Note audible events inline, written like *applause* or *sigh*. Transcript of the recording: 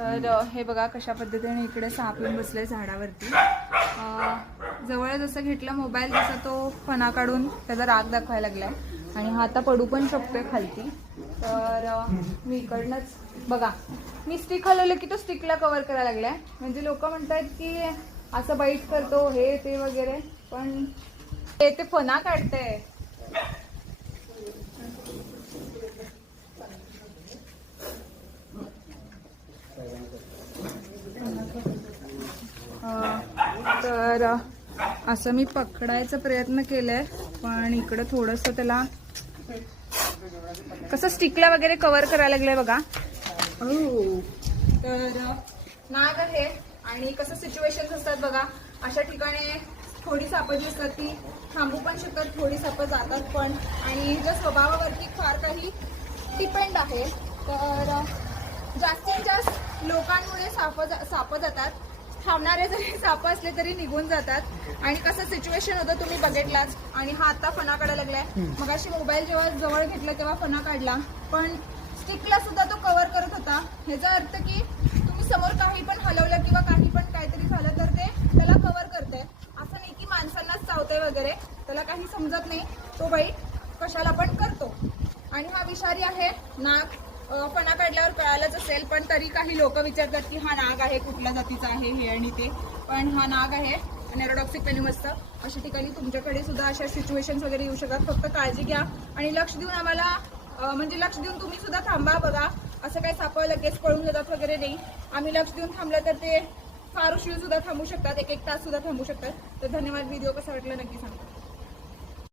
तर हे बघा कशा पद्धतीने इकडे साप येऊन बसले झाडावरती. जवळच जवळ जसं घेतलं मोबाईल तसा तो फणा काढून त्याचा राग दाखवायला लागलाय. आणि हा आता पडू पण शकतोय खालती. तर मी इकडनंच बघा मी स्टिक हलवलं की तो स्टिकला कवर करायला लागलाय. म्हणजे लोक म्हणतात की असं बाईट करतो हे ते वगैरे पण ते ते फणा काढते तर असं मी पकडायचा प्रयत्न केलाय पण इकडं थोडस त्याला कसं स्टिकला वगैरे कव्हर करायला लागलंय बघा. हो. तर नाग आहे आणि कसं सिच्युएशन असतात बघा अशा ठिकाणी थोडी सापं जी असतात ती थांबू पण शकतात थोडी सापं जातात पण. आणि ज्या स्वभावावरती फार काही डिपेंड आहे तर जास्तीत जास्त लोकांमुळे साप साप जातात. थांबणारे जरी *laughs* साप असले तरी निघून जातात. आणि कसं सिच्युएशन होतं तुम्ही बघितलाच आणि हा आता फणा काढायला लागलाय. मग अशी मोबाईल जेव्हा जवळ घेतला तेव्हा फणा काढला. पण स्टिकला सुद्धा तो कव्हर करत होता. ह्याचा अर्थ की तुम्ही समोर काही पण हलवलं किंवा काही पण काहीतरी झालं तर ते त्याला कव्हर करते असं नाही की माणसांनाच चावते वगैरे. त्याला काही समजत नाही. तो बाई कशाला पण करतो. आणि हा विषारी आहे. अं, फणा काढल्यावर कळालंच असेल पण तरी काही लोक विचारतात की हा नाग आहे कुठल्या जातीचा आहे हे आणि ते. पण हा नाग आहे नेरोडॉक्सिक पेनिम असतं अशा ठिकाणी तुमच्याकडे सुद्धा अशा सिच्युएशन वगैरे येऊ शकतात. फक्त काळजी घ्या आणि लक्ष देऊन आम्हाला म्हणजे लक्ष देऊन तुम्ही सुद्धा थांबा बघा. असं काही सापं लगेच पळून जातात वगैरे नाही. आम्ही लक्ष देऊन थांबलं तर ते फार उशीर सुद्धा थांबू शकतात एक एक तास सुद्धा थांबू शकतात. तर धन्यवाद व्हिडिओ कसा वाटला नक्की सांगा.